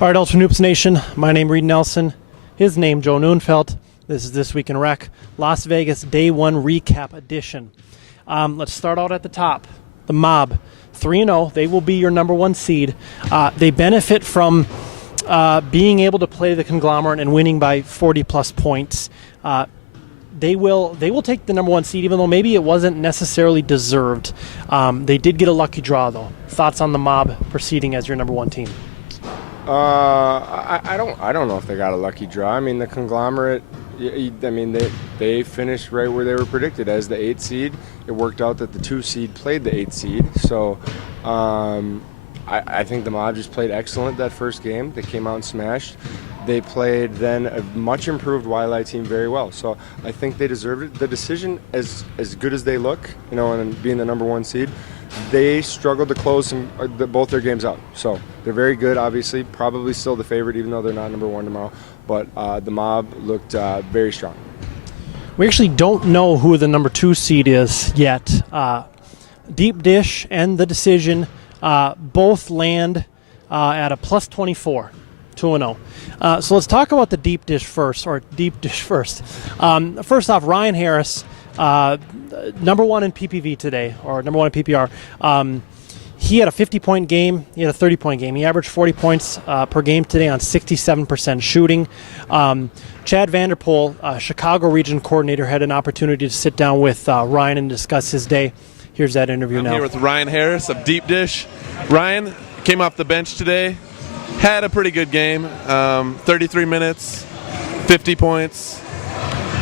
All right, Ultra Noops Nation, my name Reid Nelson, his name Joe Neuenfeldt. This is This Week in Rec, Las Vegas Day 1 Recap Edition. Let's start out at the top. The Mob, 3-0. They will be your number one seed. They benefit from being able to play the conglomerate and winning by 40-plus points. They will take the number one seed, even though maybe it wasn't necessarily deserved. They did get a lucky draw, though. Thoughts on the Mob proceeding as your number one team? I don't know if they got a lucky draw. I mean, the conglomerate, they finished right where they were predicted as the 8th seed. It worked out that the 2 seed played the 8th seed. So I think the Mob just played excellent that first game. They came out and smashed. They played then a much improved Wildlife team very well. So I think they deserved it. The decision, as good as they look, and being the number one seed, they struggled to close both their games out. So they're very good, obviously. Probably still the favorite, even though they're not number one tomorrow. But the Mob looked very strong. We actually don't know who the number 2 seed is yet. Deep Dish and the Decision both land at a plus 24. 2-0. So let's talk about the Deep Dish first. First off, Ryan Harris, number one in PPV today, or number one in PPR. He had a 50-point game. He had a 30-point game. He averaged 40 points per game today on 67% shooting. Chad Vanderpool, Chicago region coordinator, had an opportunity to sit down with Ryan and discuss his day. Here's that interview now. I'm here with Ryan Harris of Deep Dish. Ryan came off the bench today. Had a pretty good game, 33 minutes, 50 points.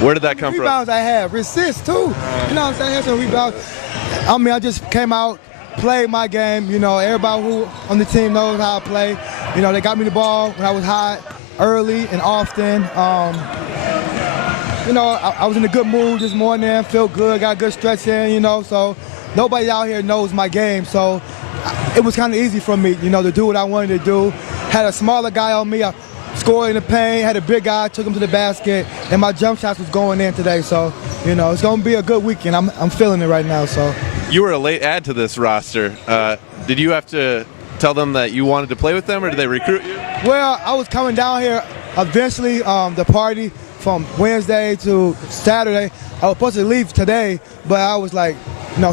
Where did that come from? Rebounds I have, assists too. You know what I'm saying? I have some rebounds. I just came out, played my game. Everybody who on the team knows how I play. They got me the ball when I was hot, early and often. I was in a good mood this morning, felt good, got a good stretch in, so nobody out here knows my game. So it was kind of easy for me, to do what I wanted to do. Had a smaller guy on me, I scored in the paint, had a big guy, took him to the basket, and my jump shots was going in today. So, it's going to be a good weekend. I'm feeling it right now. So, you were a late add to this roster. Did you have to tell them that you wanted to play with them, or did they recruit you? Well, I was coming down here eventually, the party from Wednesday to Saturday. I was supposed to leave today, but I was like,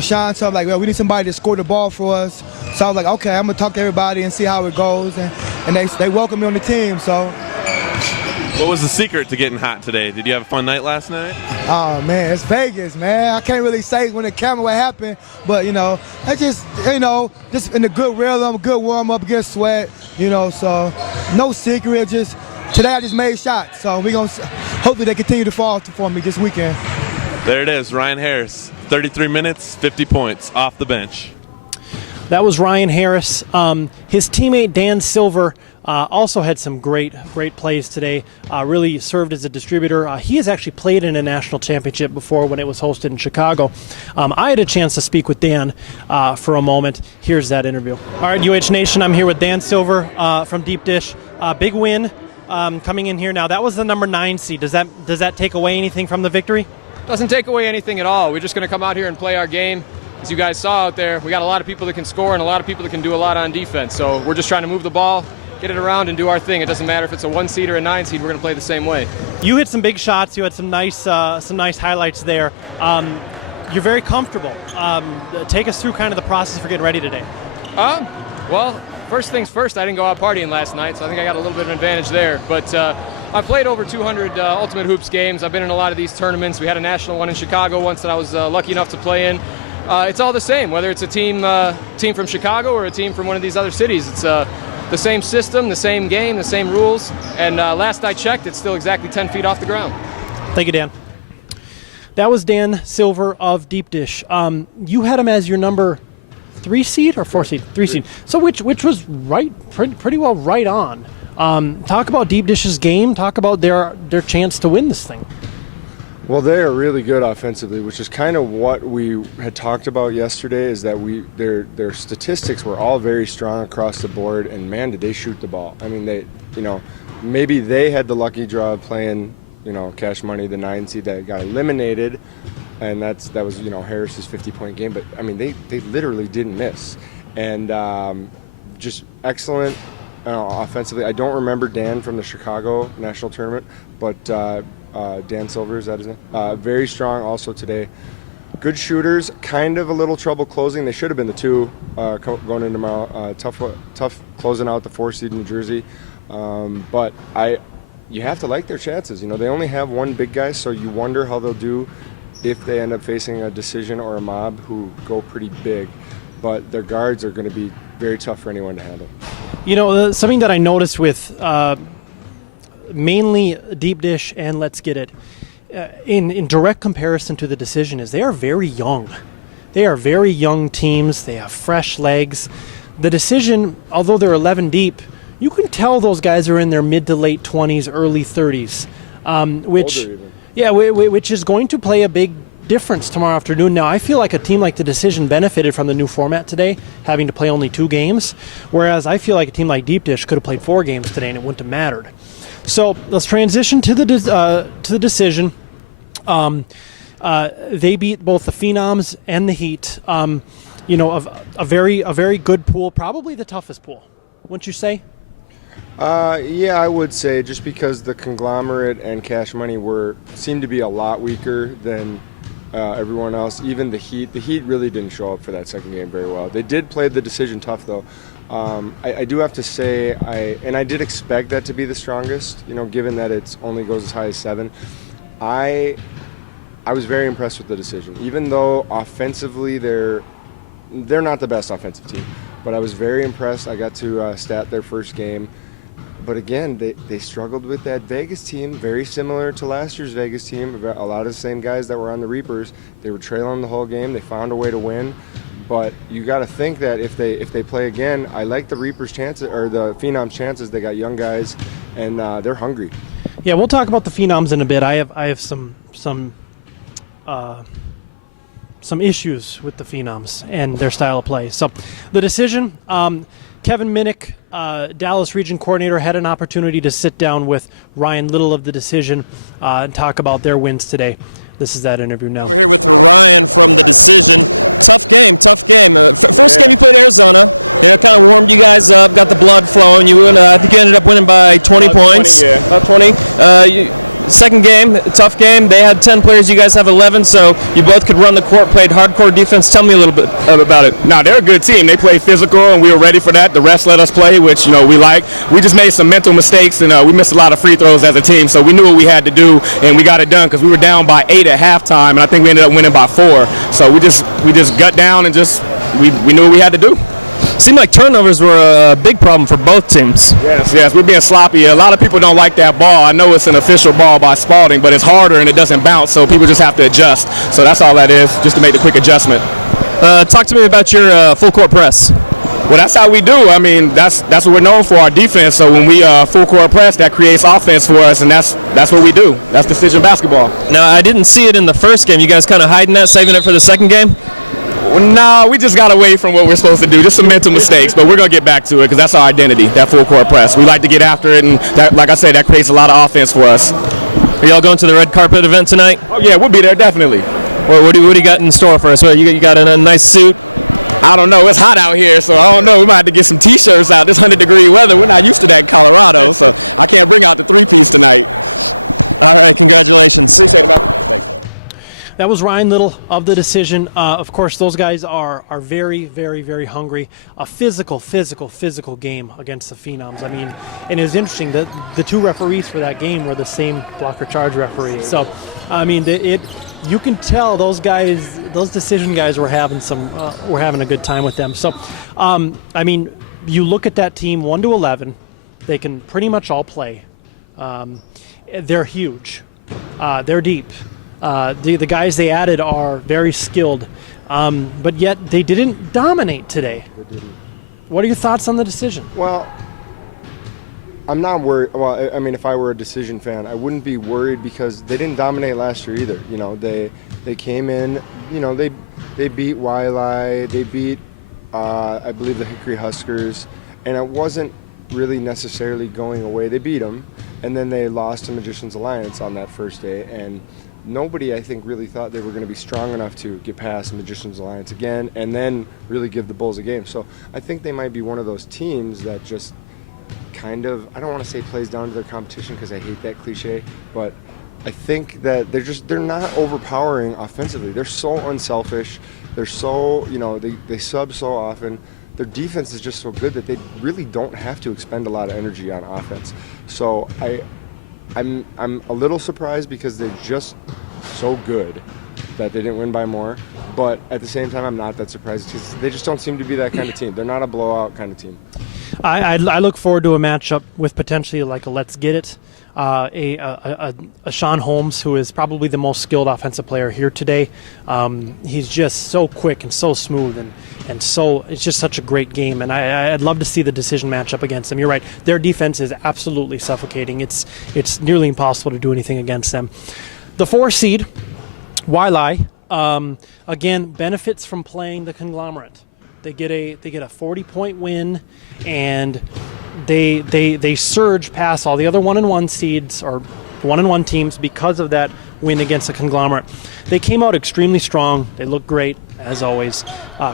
Sean told me, well, we need somebody to score the ball for us. So I was like, okay, I'm going to talk to everybody and see how it goes. And they welcomed me on the team, so. What was the secret to getting hot today? Did you have a fun night last night? Oh, man, it's Vegas, man. I can't really say when the camera what happened, but, I just in a good rhythm, good warm-up, good sweat, so no secret. Just today I just made shots, so we're going to hopefully they continue to fall for me this weekend. There it is, Ryan Harris, 33 minutes, 50 points off the bench. That was Ryan Harris. His teammate Dan Silver also had some great plays today. Really served as a distributor. He has actually played in a national championship before when it was hosted in Chicago. I had a chance to speak with Dan for a moment. Here's that interview. All right, UH Nation, I'm here with Dan Silver from Deep Dish. Big win coming in here now. That was the number 9 seed. Does that take away anything from the victory? Doesn't take away anything at all. We're just going to come out here and play our game. As you guys saw out there, we got a lot of people that can score and a lot of people that can do a lot on defense. So we're just trying to move the ball, get it around, and do our thing. It doesn't matter if it's a 1 seed or a 9 seed. We're going to play the same way. You hit some big shots. You had some nice highlights there. You're very comfortable. Take us through kind of the process for getting ready today. Well, first things first, I didn't go out partying last night, so I think I got a little bit of an advantage there. But I played over 200 Ultimate Hoops games. I've been in a lot of these tournaments. We had a national one in Chicago once that I was lucky enough to play in. It's all the same, whether it's a team from Chicago or a team from one of these other cities. It's the same system, the same game, the same rules. And last I checked, it's still exactly 10 feet off the ground. Thank you, Dan. That was Dan Silver of Deep Dish. You had him as your number 3 seed or 4 seed? 3 seed. So which was pretty well right on. Talk about Deep Dish's game. Talk about their chance to win this thing. Well, they are really good offensively, which is kind of what we had talked about yesterday, is that their statistics were all very strong across the board, and man, did they shoot the ball. I mean, maybe they had the lucky draw of playing, Cash Money, the 9 seed that got eliminated, and that was Harris's 50-point game, but I mean, they literally didn't miss. And just excellent offensively. I don't remember Dan from the Chicago National Tournament, but Dan Silver, is that his name? Very strong also today. Good shooters, kind of a little trouble closing. They should have been the 2 going into tomorrow. Tough closing out the 4 seed in New Jersey. But you have to like their chances. They only have one big guy, so you wonder how they'll do if they end up facing a Decision or a Mob who go pretty big. But their guards are going to be very tough for anyone to handle. Something that I noticed with mainly Deep Dish and Let's Get It, in direct comparison to the Decision, is they are very young. They are very young teams. They have fresh legs. The Decision, although they're 11 deep, you can tell those guys are in their mid to late 20s, early 30s, which is going to play a big difference tomorrow afternoon. Now, I feel like a team like the Decision benefited from the new format today, having to play only 2 games, whereas I feel like a team like Deep Dish could have played 4 games today and it wouldn't have mattered. So let's transition to the Decision. They beat both the Phenoms and the Heat. A very good pool, probably the toughest pool, wouldn't you say? Yeah, I would say, just because the Conglomerate and Cash Money seemed to be a lot weaker than everyone else. Even the Heat really didn't show up for that second game very well. They did play the Decision tough, though. I do have to say, I did expect that to be the strongest, given that it only goes as high as 7. I was very impressed with the Decision, even though offensively they're not the best offensive team. But I was very impressed. I got to stat their first game. But again, they struggled with that Vegas team, very similar to last year's Vegas team. A lot of the same guys that were on the Reapers. They were trailing the whole game. They found a way to win. But you got to think that if they play again, I like the Reapers' chances, or the Phenoms' chances. They got young guys, and they're hungry. Yeah, we'll talk about the Phenoms in a bit. I have some issues with the Phenoms and their style of play. So the Decision, Kevin Minnick, Dallas region coordinator, had an opportunity to sit down with Ryann Little of the Decision and talk about their wins today. This is that interview now. We're here with Ryan from the Decision. Tough game. First game you played Arizona. Kind of warmed you guys up, got the blood flowing. I think you ended up winning by 20 points. 20, yeah. About 20. Second game, tough game. They had 10 players. You guys have 11, so you both could run the court, played hardcore defense. Tell me a little bit about it. No, they're a good team. They play physical, and we were ready for that. The rest let us play, which we like. We just made some mental mistakes, and we missed a lot of free throws as a team. So we knew what we had to do, and we got it done because we were down by 8 at halftime, and I think we ended up winning by 4. So we just gut down and we knew what we had to do. Seemed like turnovers were a big problem for both teams. Yes, we're being sloppy. A lot of people don't like that ball. I know it's an official ball by Spalding, but it's harder and it doesn't bounce, so people just have to adjust. So that's all that is, just to make the quick adjustment. Talk to me about your full court press. Well, that's how we do. I mean, that's what we're known for, our defense. So when we full court press, that creates offense for us, and that's what we do. That's Decision basketball. Now, I didn't see it in the first game. You guys kind of hiding that, saving it for the second game? No, we just got away from what we're supposed to do. Just some mental mistakes, but we're going to get back to it because that's our identity, that full court press. We like to get after it, and that, like I said, that creates a lot of offense for us. Are y'all going to the red carpet event tonight? Oh, yeah, we'll be there, definitely. Well, what do you got in store for us? Well, you got a nice suit? I don't know. It's hot out here, so I don't know. We might have to get some T-shirts out. This 100-degree weather, we're not used to that in Colorado, so I can't bring out the 3-piece tonight. All right, congratulations. Appreciate it, man. Thanks. That was Ryann Little of the Decision. Of course, those guys are very, very, very hungry. A physical game against the Phenoms. I mean, and it was interesting that the 2 referees for that game were the same blocker charge referees. So, I mean, you can tell those guys, those Decision guys, were having a good time with them. So, I mean, you look at that team 1 to 11, they can pretty much all play. They're huge. They're deep. The guys they added are very skilled, but yet they didn't dominate today. They didn't. What are your thoughts on the Decision? Well, I'm not worried. Well, I mean, if I were a Decision fan, I wouldn't be worried because they didn't dominate last year either. They came in. They beat Wiley. They beat, I believe, the Hickory Huskers, and it wasn't really necessarily going away. They beat them, and then they lost to Magicians Alliance on that first day, and nobody, I think, really thought they were going to be strong enough to get past Magicians Alliance again and then really give the Bulls a game. So I think they might be one of those teams that just kind of, I don't want to say plays down to their competition because I hate that cliche, but I think that they're not overpowering offensively. They're so unselfish. They're so, they sub so often. Their defense is just so good that they really don't have to expend a lot of energy on offense. So I'm a little surprised because they're just so good that they didn't win by more. But at the same time, I'm not that surprised because they just don't seem to be that kind of team. They're not a blowout kind of team. I look forward to a matchup with potentially like a Let's Get It, a Sean Holmes, who is probably the most skilled offensive player here today. He's just so quick and so smooth, and so it's just such a great game. And I'd love to see the decision matchup against them. You're right; their defense is absolutely suffocating. It's nearly impossible to do anything against them. The 4 seed, Wiley, again benefits from playing the conglomerate. They get a 40-point win, and they surge past all the other 1-1 seeds or 1-1 teams because of that win against the conglomerate. They came out extremely strong. They look great as always.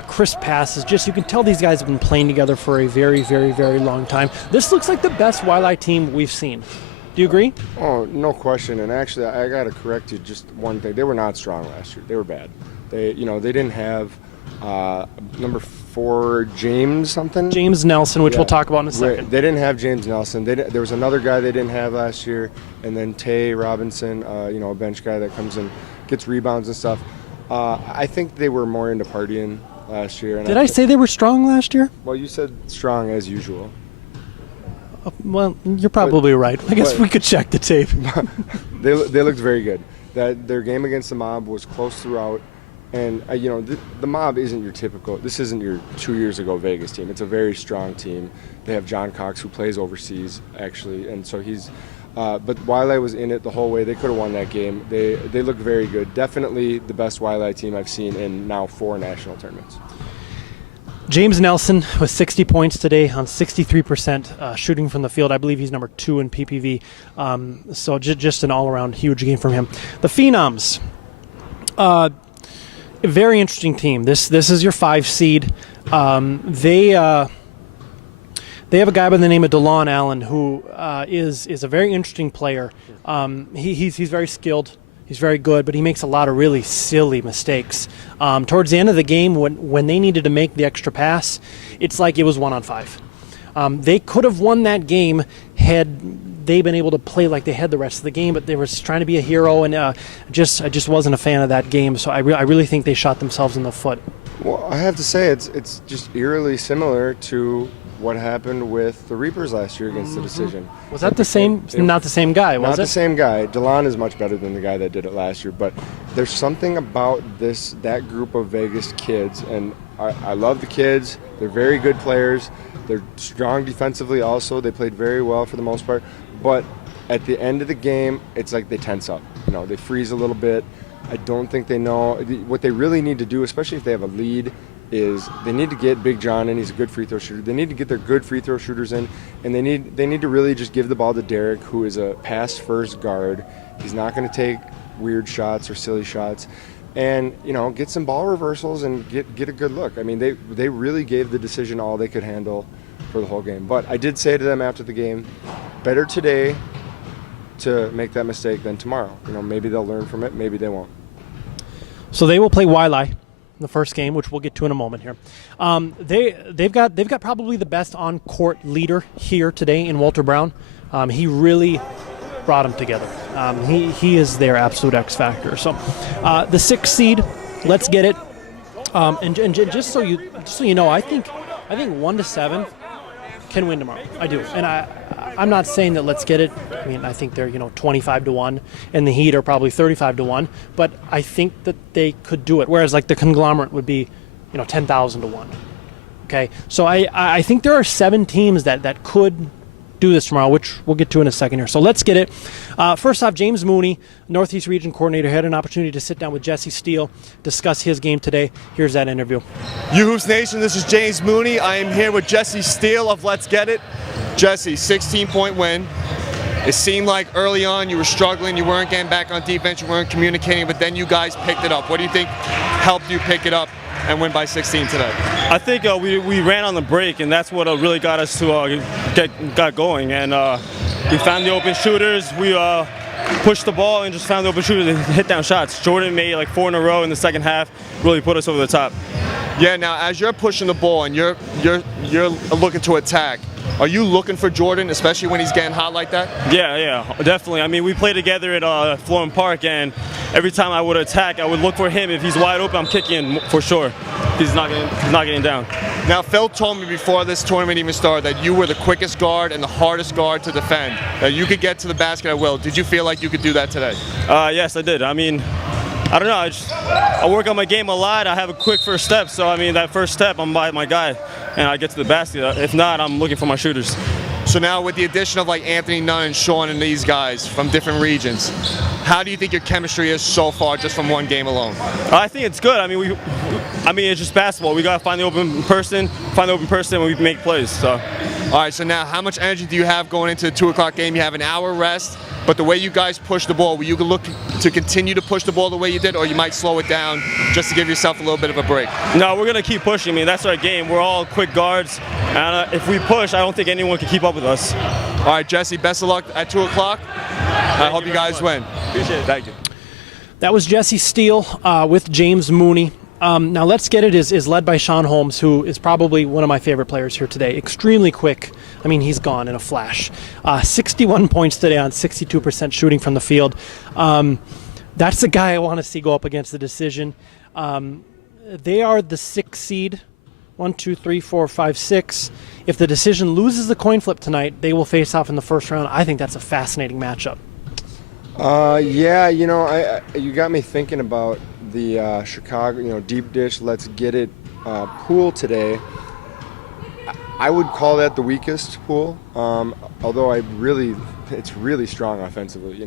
Crisp passes. Just you can tell these guys have been playing together for a very, very, very long time. This looks like the best Wiley team we've seen. Do you agree? Oh, no question. And actually, I got to correct you just one thing. They were not strong last year. They were bad. They didn't have number 4 James Nelson, which we'll talk about in a second. They didn't have James Nelson. There was another guy they didn't have last year, and then Tay Robinson, a bench guy that comes and gets rebounds and stuff. I think they were more into partying last year. And Did I say they were strong last year? Well, you said strong as usual. Well, you're probably right. I guess we could check the tape. They looked very good. That their game against the Mob was close throughout. And, the Mob isn't your typical, this isn't your 2 years ago Vegas team. It's a very strong team. They have John Cox, who plays overseas, actually. And so but Wiley was in it the whole way. They could have won that game. They look very good. Definitely the best Wiley team I've seen in now 4 national tournaments. James Nelson with 60 points today on 63% shooting from the field. I believe he's number 2 in PPV. So just an all-around huge game from him. The Phenoms. A very interesting team. This is your 5 seed. They have a guy by the name of DeLon Allen who is a very interesting player. He's very skilled. He's very good, but he makes a lot of really silly mistakes. Towards the end of the game, when they needed to make the extra pass, it's like it was 1-on-5. They could have won that game had they been able to play like they had the rest of the game, but they were trying to be a hero, and I just wasn't a fan of that game. So I really think they shot themselves in the foot. Well, I have to say it's just eerily similar to what happened with the Reapers last year against the decision. Was that the same? Not the same guy, was it? Not the same guy. DeLon is much better than the guy that did it last year, but there's something about that group of Vegas kids, and I love the kids. They're very good players. They're strong defensively also. They played very well for the most part. But at the end of the game, it's like they tense up. They freeze a little bit. I don't think they know. What they really need to do, especially if they have a lead, is they need to get Big John in. He's a good free throw shooter. They need to get their good free throw shooters in, and they need to really just give the ball to Derek, who is a pass-first guard. He's not going to take weird shots or silly shots. And, get some ball reversals and get a good look. I mean, they really gave the decision all they could handle for the whole game. But I did say to them after the game, better today to make that mistake than tomorrow. Maybe they'll learn from it, maybe they won't. So they will play Wiley in the first game, which we'll get to in a moment here. They've got probably the best on-court leader here today in Walter Brown. He really brought them together. He is their absolute X factor. So the 6th seed, let's get it. And just so you know, I think 1-7 can win tomorrow. I do, and I'm not saying that let's get it. I mean, I think they're 25-1, and the Heat are probably 35-1. But I think that they could do it. Whereas like the conglomerate would be 10,000-1. Okay, so I think there are 7 teams that could do this tomorrow, which we'll get to in a second here. So let's get it. First off, James Mooney, Northeast Region Coordinator, had an opportunity to sit down with Jesse Steele, discuss his game today. Here's that interview. U-Hoops Nation, this is James Mooney. I am here with Jesse Steele of Let's Get It. Jesse, 16-point win. It seemed like early on you were struggling, you weren't getting back on defense, you weren't communicating, but then you guys picked it up. What do you think helped you pick it up and win by 16 today? I think we ran on the break, and that's what really got us to got going. And we found the open shooters. We pushed the ball and just found the open shooters and hit down shots. Jordan made like 4 in a row in the second half, really put us over the top. Yeah, now as you're pushing the ball and you're looking to attack, are you looking for Jordan, especially when he's getting hot like that? Yeah, definitely. I mean, we play together at Florham Park, and every time I would attack, I would look for him. If he's wide open, I'm kicking for sure. He's not getting down. Now, Phil told me before this tournament even started that you were the quickest guard and the hardest guard to defend. That you could get to the basket at will. Did you feel like you could do that today? Yes, I did. I mean, I don't know. I work on my game a lot. I have a quick first step, so I mean that first step, I'm by my guy, and I get to the basket. If not, I'm looking for my shooters. So now with the addition of like Anthony Nunn and Sean and these guys from different regions, how do you think your chemistry is so far just from one game alone? I think it's good. I mean, it's just basketball. We gotta find the open person, and we make plays. So. All right. So now, how much energy do you have going into the 2 o'clock game? You have an hour rest. But the way you guys push the ball, will you look to continue to push the ball the way you did, or you might slow it down just to give yourself a little bit of a break? No, we're going to keep pushing. I mean, that's our game. We're all quick guards. And if we push, I don't think anyone can keep up with us. All right, Jesse, best of luck at 2 o'clock. I hope you guys win. Appreciate it. Thank you. That was Jesse Steele with James Mooney. Now Let's Get It is led by Sean Holmes, who is probably one of my favorite players here today. Extremely quick. I mean, he's gone in a flash. 61 points today on 62% shooting from the field. That's the guy I want to see go up against the decision. They are the 6th seed. 1, 2, 3, 4, 5, 6. If the decision loses the coin flip tonight, they will face off in the first round. I think that's a fascinating matchup. Yeah, you got me thinking about the Chicago, deep dish, let's get it pool today. I would call that the weakest pool, although it's really strong offensively.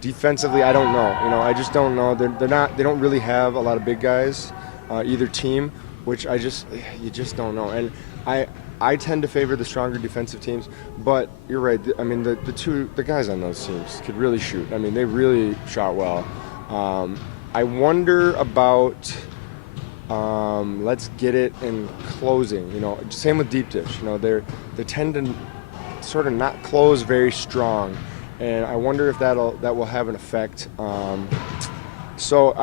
Defensively, I don't know. I just don't know. They don't really have a lot of big guys, either team, which you just don't know. And I tend to favor the stronger defensive teams, but you're right. I mean, the guys on those teams could really shoot. I mean, they really shot well. I wonder about let's get it in closing. Same with deep dish. They tend to sort of not close very strong, and I wonder if that will have an effect. So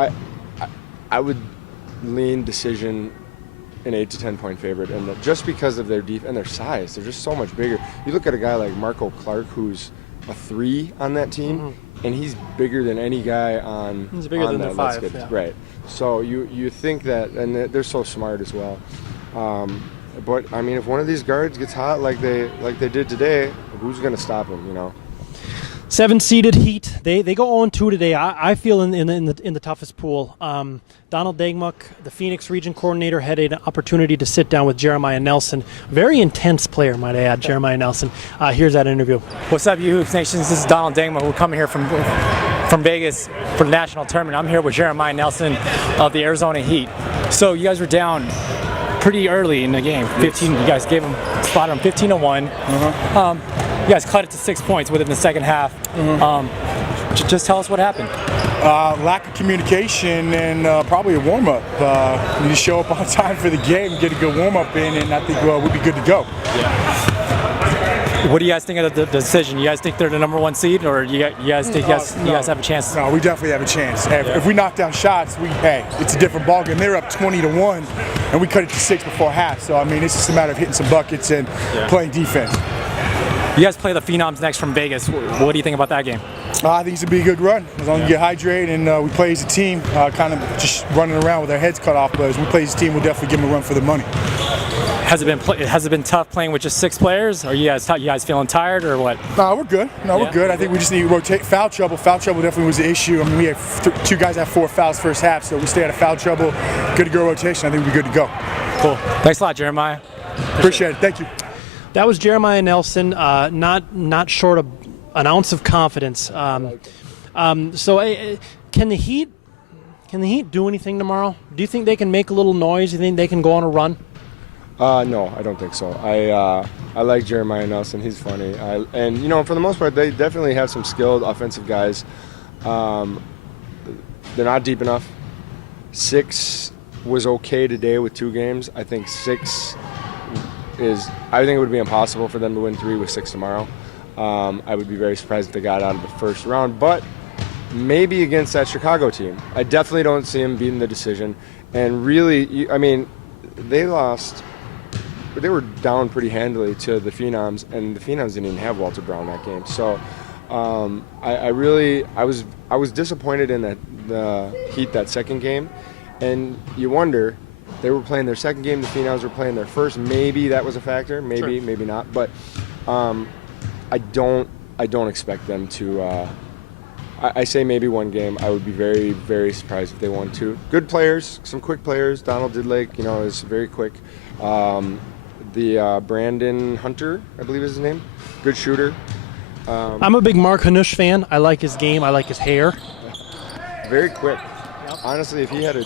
I would lean decision an 8 to 10 point favorite, and just because of their and their size, they're just so much bigger. You look at a guy like Marco Clark, who's a 3 on that team, and he's bigger than any guy on. He's bigger than the 5, yeah. Right. So you think that, and they're so smart as well. But I mean, if one of these guards gets hot like they did today, who's going to stop him? 7-seeded Heat. They go 0-2 today. I feel in the toughest pool. Donald Dagmuck, the Phoenix region coordinator, had an opportunity to sit down with Jeremiah Nelson. Very intense player, might I add, Jeremiah Nelson. Here's that interview. What's up, you Hoops Nations? This is Donald Dagmuck. We're coming here from Vegas for the national tournament. I'm here with Jeremiah Nelson of the Arizona Heat. So you guys were down pretty early in the game. 15. You guys spotted them 15-1. You guys cut it to 6 points within the second half. Just tell us what happened. Lack of communication and probably a warm-up. You just show up on time for the game, get a good warm-up in, and I think we'll be good to go. Yeah. What do you guys think of the decision? You guys think they're the number 1 seed, or you guys think you guys have a chance? No, we definitely have a chance. If we knock down shots, it's a different ballgame. They're up 20-1, and we cut it to 6 before half. So I mean, it's just a matter of hitting some buckets and playing defense. You guys play the Phenoms next from Vegas. What do you think about that game? I think it's going to be a good run. As long as you get hydrated and we play as a team, kind of just running around with our heads cut off. But as we play as a team, we'll definitely give them a run for the money. Has it been tough playing with just 6 players? Are you guys feeling tired or what? No, we're good. We're good. I think we just need to rotate foul trouble. Foul trouble definitely was the issue. I mean, we had 2 guys have 4 fouls first half, so we stay out of foul trouble. Good to go rotation. I think we're good to go. Cool. Thanks a lot, Jeremiah. Appreciate it. Thank you. That was Jeremiah Nelson, not short of an ounce of confidence. So can the Heat do anything tomorrow? Do you think they can make a little noise? Do you think they can go on a run? No, I don't think so. I like Jeremiah Nelson. He's funny. And for the most part, they definitely have some skilled offensive guys. They're not deep enough. 6 was okay today with 2 games. I think 6 I think it would be impossible for them to win 3 with 6 tomorrow. I would be very surprised if they got out of the first round, but maybe against that Chicago team. I definitely don't see them beating the decision. And really, I mean, they lost. They were down pretty handily to the Phenoms, and the Phenoms didn't even have Walter Brown that game. So I was disappointed in the Heat that second game, and you wonder. They were playing their second game. The Phenoms were playing their first. Maybe that was a factor. Maybe, maybe not. But I don't expect them to. I say maybe 1 game. I would be very, very surprised if they won 2. Good players, some quick players. Donald Didlake, is very quick. The Brandon Hunter, I believe is his name. Good shooter. I'm a big Mark Hanush fan. I like his game. I like his hair. Very quick. Yep. Honestly, if he had a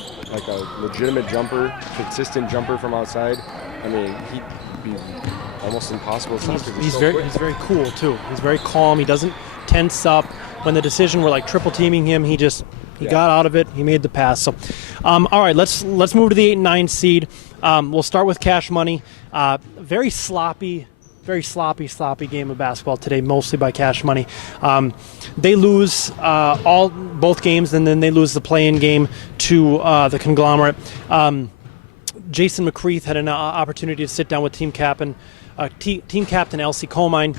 legitimate jumper, consistent jumper from outside, I mean, he'd be almost impossible to stop. He's very cool too. He's very calm. He doesn't tense up. When the decision were like triple teaming him, he got out of it. He made the pass. So, all right, let's move to the 8 and 9 seed. We'll start with Cash Money. Very sloppy game of basketball today, mostly by Cash Money. They lose both games, and then they lose the play-in game to the Conglomerate. Jason McCreath had an opportunity to sit down with team captain Elsie Comine.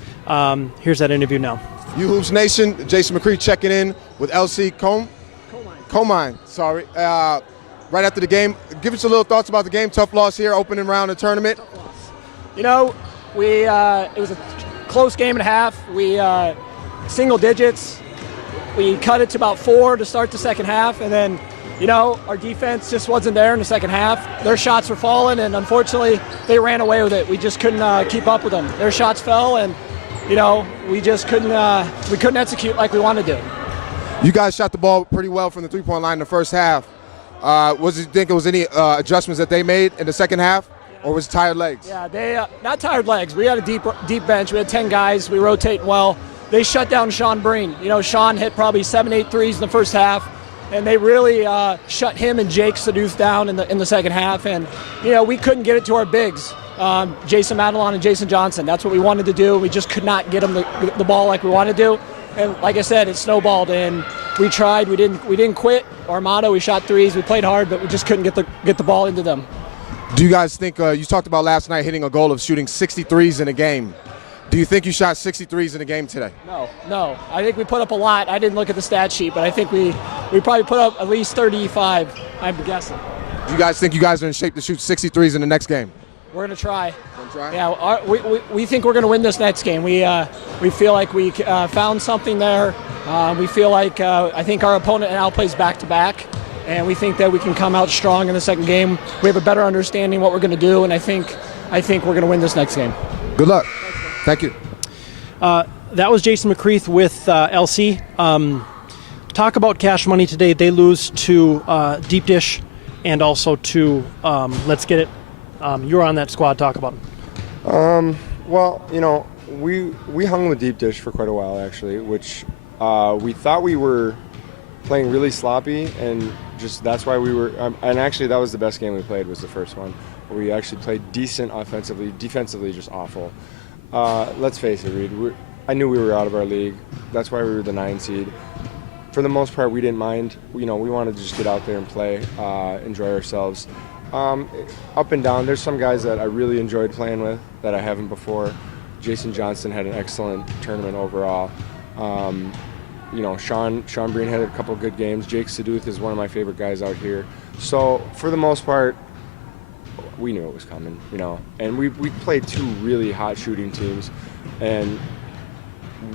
Here's that interview now. You Hoops Nation, Jason McCreath checking in with Elsie Comine. Sorry. Right after the game, give us your little thoughts about the game. Tough loss here, opening round of the tournament. It was a close game and a half. We single digits. We cut it to about 4 to start the second half, and then our defense just wasn't there in the second half. Their shots were falling, and unfortunately, they ran away with it. We just couldn't keep up with them. Their shots fell, and we just couldn't execute like we wanted to. You guys shot the ball pretty well from the 3-point line in the first half. Do you think it was any adjustments that they made in the second half, or was it tired legs? Yeah, they not tired legs. We had a deep bench. We had 10 guys. We rotate well. They shut down Sean Breen. Sean hit probably 7-8 threes in the first half, and they really shut him and Jake Saduth down in the second half. And we couldn't get it to our bigs, Jason Madelon and Jason Johnson. That's what we wanted to do. We just could not get them the ball like we wanted to. And like I said, it snowballed, and we tried. We didn't quit. Armada, we shot threes. We played hard, but we just couldn't get the ball into them. Do you guys think you talked about last night hitting a goal of shooting 63s in a game? Do you think you shot 63s in a game today? No. I think we put up a lot. I didn't look at the stat sheet, but I think we probably put up at least 35. I'm guessing. Do you guys think you guys are in shape to shoot 63s in the next game? We're gonna try. Yeah, we think we're gonna win this next game. We feel like we found something there. We feel like I think our opponent now plays back to back, and we think that we can come out strong in the second game. We have a better understanding what we're gonna do, and I think we're gonna win this next game. Good luck. Thank you. That was Jason McCreath with LC. Talk about Cash Money today. They lose to Deep Dish and also to Let's Get It. You're on that squad. Talk about them. Well, we hung with Deep Dish for quite a while, actually, which we thought we were playing really sloppy, and just that's why we were. And actually, that was the best game we played. Was the first one where we actually played decent offensively, defensively just awful. Let's face it, Reed. I knew we were out of our league. That's why we were the 9 seed. For the most part, we didn't mind. We wanted to just get out there and play, enjoy ourselves. Up and down, there's some guys that I really enjoyed playing with that I haven't before. Jason Johnson had an excellent tournament overall. Sean Breen had a couple of good games. Jake Saduth is one of my favorite guys out here. So for the most part, we knew it was coming, and we played 2 really hot shooting teams, and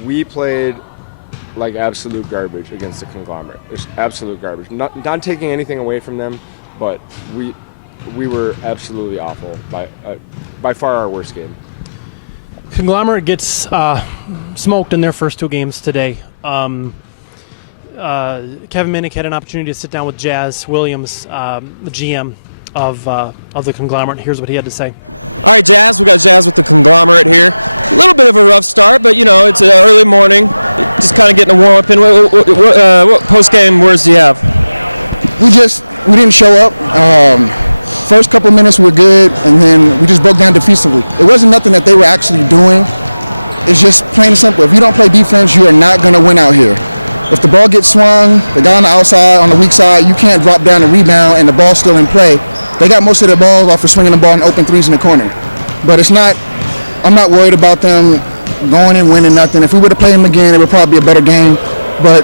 we played like absolute garbage against the Conglomerate. It's absolute garbage. Not taking anything away from them, but we were absolutely awful. By far our worst game. Conglomerate gets smoked in their first 2 games today. Kevin Minnick had an opportunity to sit down with Jazz Williams, the GM of the Conglomerate. Here's what he had to say. All right, Jazz. We got Jazz with the Conglomerate here. A little bit of a rough start, but it's an early morning. Just kind of getting a warm up in. What post game words do you have? We didn't show up. First couple minutes we were good, and then we just broke down defensively. It wasn't nothing that they were actually doing. It's just plain and simple. If you don't play defense, you are not going to win out here. If the ball gets swung, the guy on the outside, on the weak side, you can't drop down and rebound and the ball's still in play. They got most of their balls off of swinging the ball and open threes in the corner. But I'm not worried about them going and winning nothing. If we were to play them again, it would probably be a better game. But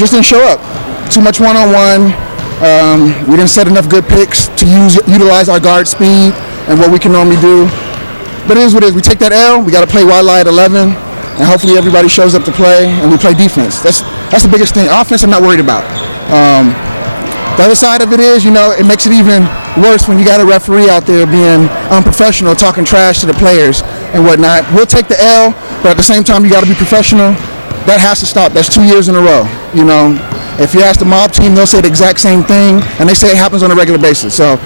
just didn't show up. Too much one-on-one. We didn't set enough good picks to utilize our guard speed and what we can normally do. But it is what it is. We take that L. We got to play Wildlight at 11, and hopefully everybody shows up to play, and we play defense. That's the biggest thing. Offense, I'm not worried about. The other side of it is, it makes it even worse when you got a referee out there being unprofessional, talking trash to the players and whatnot. We'll take the L, but at the same time, you got to be professional. That has to stop. That's 2 years in a row. If you ask the mob team, they'll say the exact same thing, and they say it happens on a regular basis. So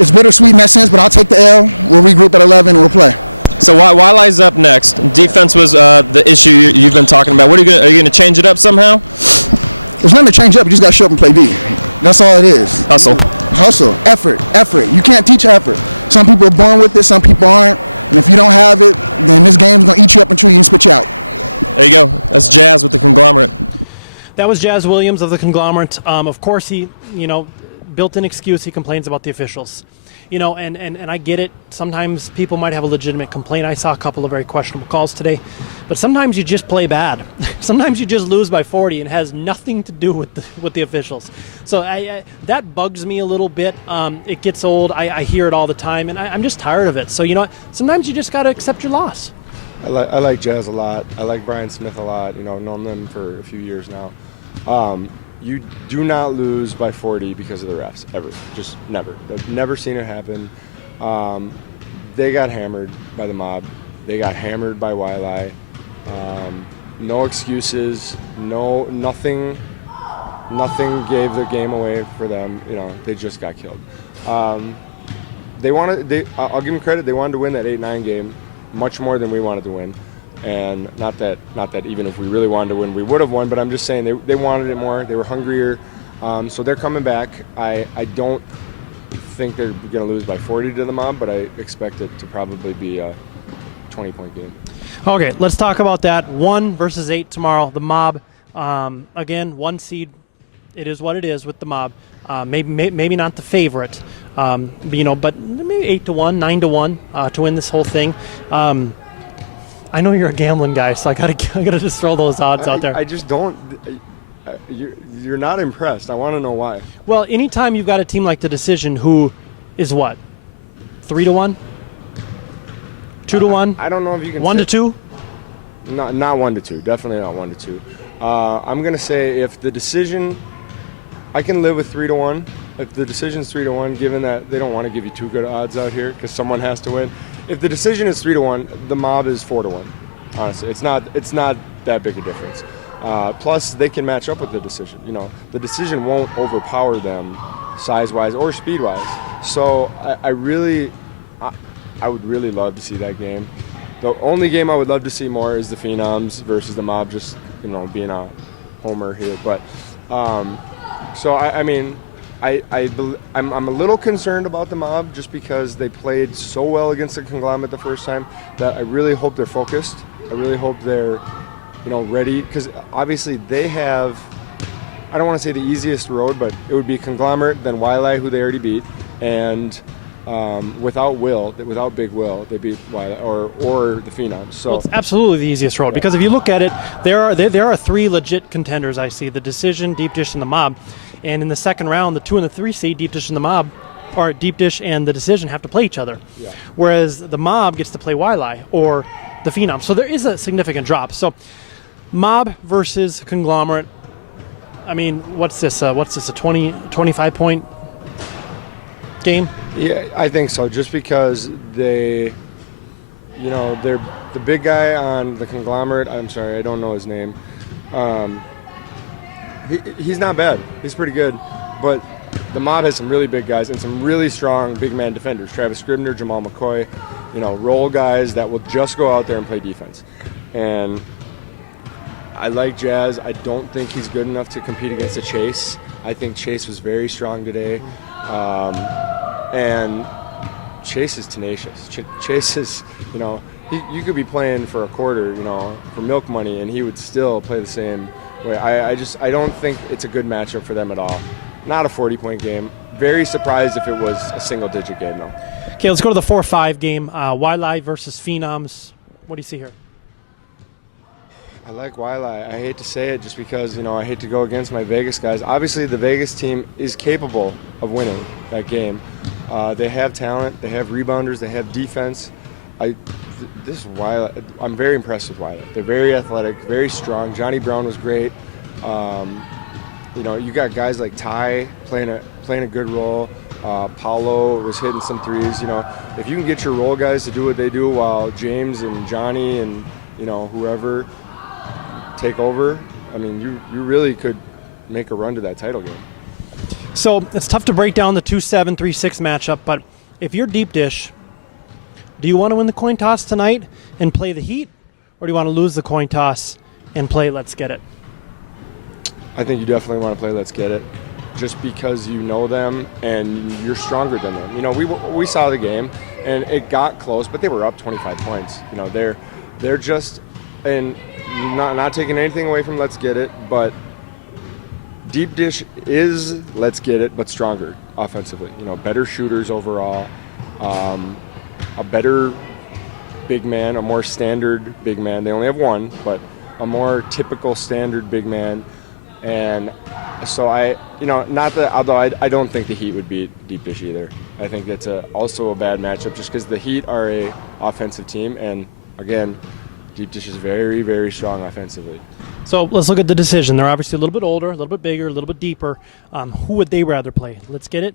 it's bittersweet in that sense, but I'll take the L. We'll regroup at 11 and we'll play. So Wildlight's up next. Defense was the issue you've been talking about. Are you going to change it up somehow? There's nothing to change up. You just got to show up and play D. That's all it is. Hustle. Effort. You can't teach effort. Some people are born with it, some people aren't. And if you don't have it, then this game's going to eat you up until you spit you out. There you go. That's Jazz with the Conglomerate. That was Jazz Williams of the Conglomerate. Of course, he, built-in excuse. He complains about the officials. And I get it. Sometimes people might have a legitimate complaint. I saw a couple of very questionable calls today. But sometimes you just play bad. Sometimes you just lose by 40 and it has nothing to do with the officials. So that bugs me a little bit. It gets old. I hear it all the time, and I'm just tired of it. So, sometimes you just got to accept your loss. I like Jazz a lot. I like Brian Smith a lot. Known them for a few years now. You do not lose by 40 because of the refs, ever. Just never. I've never seen it happen. They got hammered by the mob. They got hammered by Wildlight. No excuses. Nothing gave the game away for them. They just got killed. I'll give them credit. They wanted to win that 8-9 game much more than we wanted to win. And not that even if we really wanted to win, we would have won, but I'm just saying they wanted it more. They were hungrier. So they're coming back. I don't think they're going to lose by 40 to the mob, but I expect it to probably be a 20-point game. Okay, let's talk about that. 1 versus 8 tomorrow. The mob, again, 1 seed. It is what it is with the mob. Maybe not the favorite, but maybe 8-1, 9-1 to win this whole thing. I know you're a gambling guy, so I gotta just throw those odds out there. I just don't. You're not impressed. I want to know why. Well, anytime you've got a team like the Decision, who is what, 3-1, 2-1. I don't know if you can. 1-2. Not 1-2. Definitely not 1-2. I'm gonna say if the Decision, I can live with 3-1. If the Decision's 3-1, given that they don't want to give you too good odds out here because someone has to win. If the Decision is 3-1, the mob is 4-1. Honestly, it's not that big a difference. Plus, they can match up with the Decision. The Decision won't overpower them size-wise or speed-wise. So I would really love to see that game. The only game I would love to see more is the Phenoms versus the mob. Just being a homer here, but so I'm a little concerned about the mob just because they played so well against the Conglomerate the first time that I really hope they're focused. I really hope they're, ready, because obviously they have, I don't want to say the easiest road, but it would be Conglomerate, then Wildlight, who they already beat, and without Big Will, they beat Wildlight or the Phenoms. So it's absolutely the easiest road because if you look at it, there are 3 legit contenders. I see the Decision, Deep Dish, and the mob. And in the second round, the 2 and the 3 seed, Deep Dish and the mob, or Deep Dish and the Decision have to play each other. Yeah. Whereas the mob gets to play Wildlight or the Phenom. So there is a significant drop. So mob versus Conglomerate. I mean, what's this? A 25-point game? Yeah, I think so. Just because they're the big guy on the Conglomerate. I'm sorry, I don't know his name. He's not bad. He's pretty good. But the mob has some really big guys and some really strong big man defenders. Travis Scribner, Jamal McCoy, role guys that will just go out there and play defense. And I like Jazz. I don't think he's good enough to compete against the Chase. I think Chase was very strong today. And Chase is tenacious. Chase is, you could be playing for a quarter, for milk money, and he would still play the same way. I don't think it's a good matchup for them at all. Not a 40-point game. Very surprised if it was a single-digit game, though. Okay, let's go to the 4-5 game. Waialae versus Phenoms. What do you see here? I like Waialae. I hate to say it just because, I hate to go against my Vegas guys. Obviously, the Vegas team is capable of winning that game. They have talent. They have rebounders. They have defense. This Waialae, I'm very impressed with Waialae. They're very athletic, very strong. Johnny Brown was great. You got guys like Ty playing a good role. Paulo was hitting some threes. If you can get your role guys to do what they do while James and Johnny and whoever take over, you really could make a run to that title game. So it's tough to break down the 2-7, 3-6 matchup, but if you're deep dish, do you want to win the coin toss tonight and play the Heat, or do you want to lose the coin toss and play Let's Get It? I think you definitely want to play Let's Get It, just because you know them and you're stronger than them. We saw the game and it got close, but they were up 25 points. They're just, and not taking anything away from Let's Get It, but deep dish is Let's Get It, but stronger offensively. Better shooters overall, a better big man, a more standard big man. They only have one, but a more typical standard big man. And so although I don't think the Heat would beat deep dish either. I think that's also a bad matchup just because the Heat are a offensive team, and again, deep dish is very, very strong offensively. So let's look at the decision. They're obviously a little bit older, a little bit bigger, a little bit deeper. Who would they rather play? Let's Get It,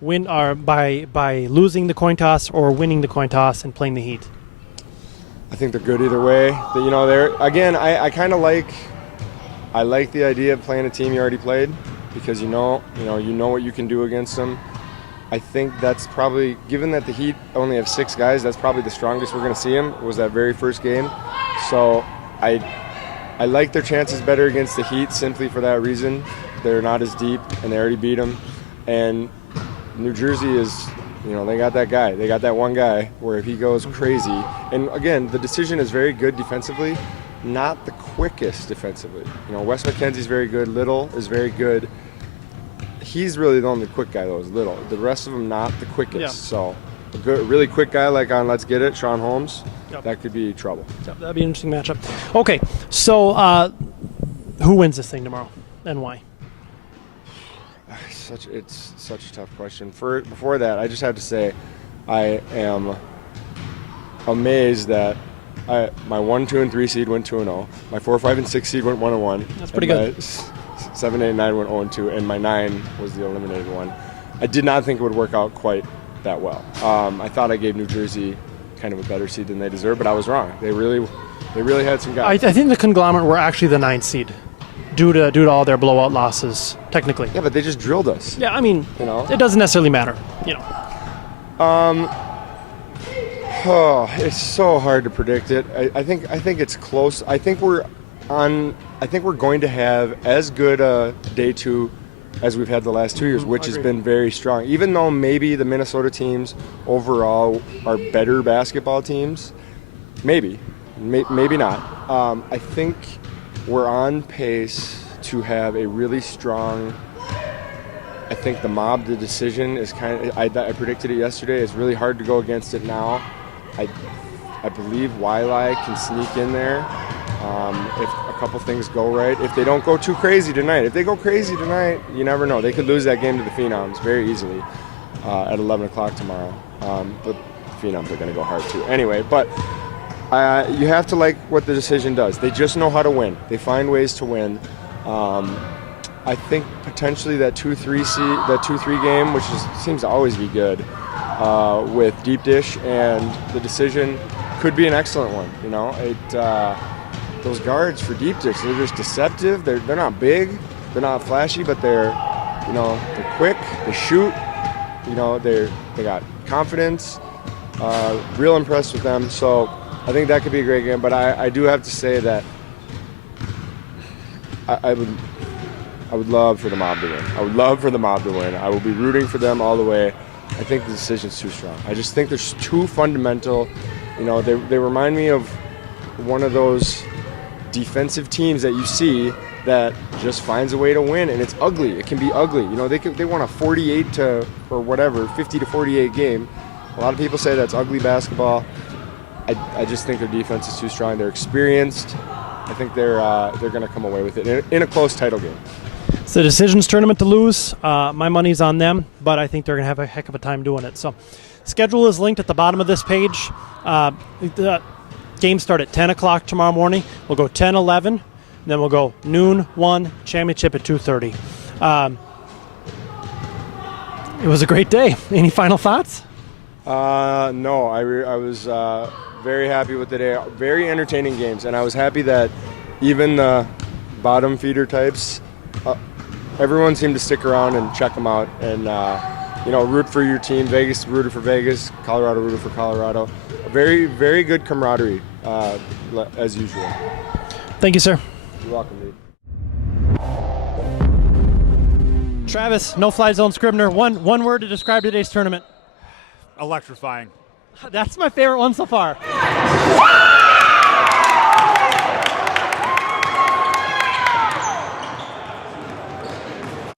win or by losing the coin toss, or winning the coin toss and playing the Heat? I think they're good either way. They're again. I kind of like. I like the idea of playing a team you already played, because you know what you can do against them. I think that's probably, given that the Heat only have 6 guys, that's probably the strongest we're going to see them, was that very first game. So I like their chances better against the Heat simply for that reason. They're not as deep, and they already beat them. And New Jersey is, they got that guy. They got that one guy where if he goes crazy, and again, the decision is very good defensively, not the quickest defensively. Wes McKenzie's very good. Little is very good. He's really the only quick guy, though, is Little. The rest of them not the quickest. Yeah. So a good, really quick guy like on Let's Get It, Sean Holmes, that could be trouble. Yep, that'd be an interesting matchup. Okay, so who wins this thing tomorrow and why? It's such a tough question. Before that, I just have to say I am amazed that my 1, 2, and 3 seed went 2-0. My 4, 5, and 6 seed went 1-1. That's pretty good. My 7, 8, and 9 went 0-2, and my 9 was the eliminated one. I did not think it would work out quite that well. I thought I gave New Jersey kind of a better seed than they deserve, but I was wrong. They really had some guys. I think the conglomerate were actually the 9 seed due to all their blowout losses, technically. Yeah, but they just drilled us. Yeah, it doesn't necessarily matter. Oh, it's so hard to predict it. I think it's close. I think we're going to have as good a day 2 as we've had the last 2 years, which has been very strong. Even though maybe the Minnesota teams overall are better basketball teams, maybe not. I think we're on pace to have a really strong. I think the decision is kind of. I predicted it yesterday. It's really hard to go against it now. I believe Waialae can sneak in there if a couple things go right. If they don't go too crazy tonight. If they go crazy tonight, you never know. They could lose that game to the Phenoms very easily at 11 o'clock tomorrow. But the Phenoms are going to go hard too. Anyway, but you have to like what the decision does. They just know how to win. They find ways to win. I think potentially that 2-3 game, which seems to always be good, with deep dish and the decision could be an excellent one. Those guards for deep dish, they're just deceptive. They're not big, they're not flashy, but they're quick. They shoot. They got confidence. Real impressed with them. So I think that could be a great game. But I do have to say that I would. I would love for the Mob to win. I would love for the Mob to win. I will be rooting for them all the way. I think the decision's too strong. I just think there's too fundamental. You know, they remind me of one of those defensive teams that you see that just finds a way to win, and it's ugly. It can be ugly. You know, they won a 48 to or whatever 50 to 48 game. A lot of people say that's ugly basketball. I just think their defense is too strong. They're experienced. I think they're going to come away with it in a close title game. It's the decisions tournament to lose. My money's on them, but I think they're going to have a heck of a time doing it. So, schedule is linked at the bottom of this page. The games start at 10 o'clock tomorrow morning. We'll go 10, 11, then we'll go noon, 1, championship at 2:30. It was a great day. Any final thoughts? No, I was very happy with the day. Very entertaining games, and I was happy that even the bottom feeder types, everyone seemed to stick around and check them out and root for your team. Vegas rooted for Vegas, Colorado rooted for Colorado. A very, very good camaraderie as usual. Thank you, sir. You're welcome, Reed. Travis, no fly zone Scribner. One word to describe today's tournament. Electrifying. That's my favorite one so far.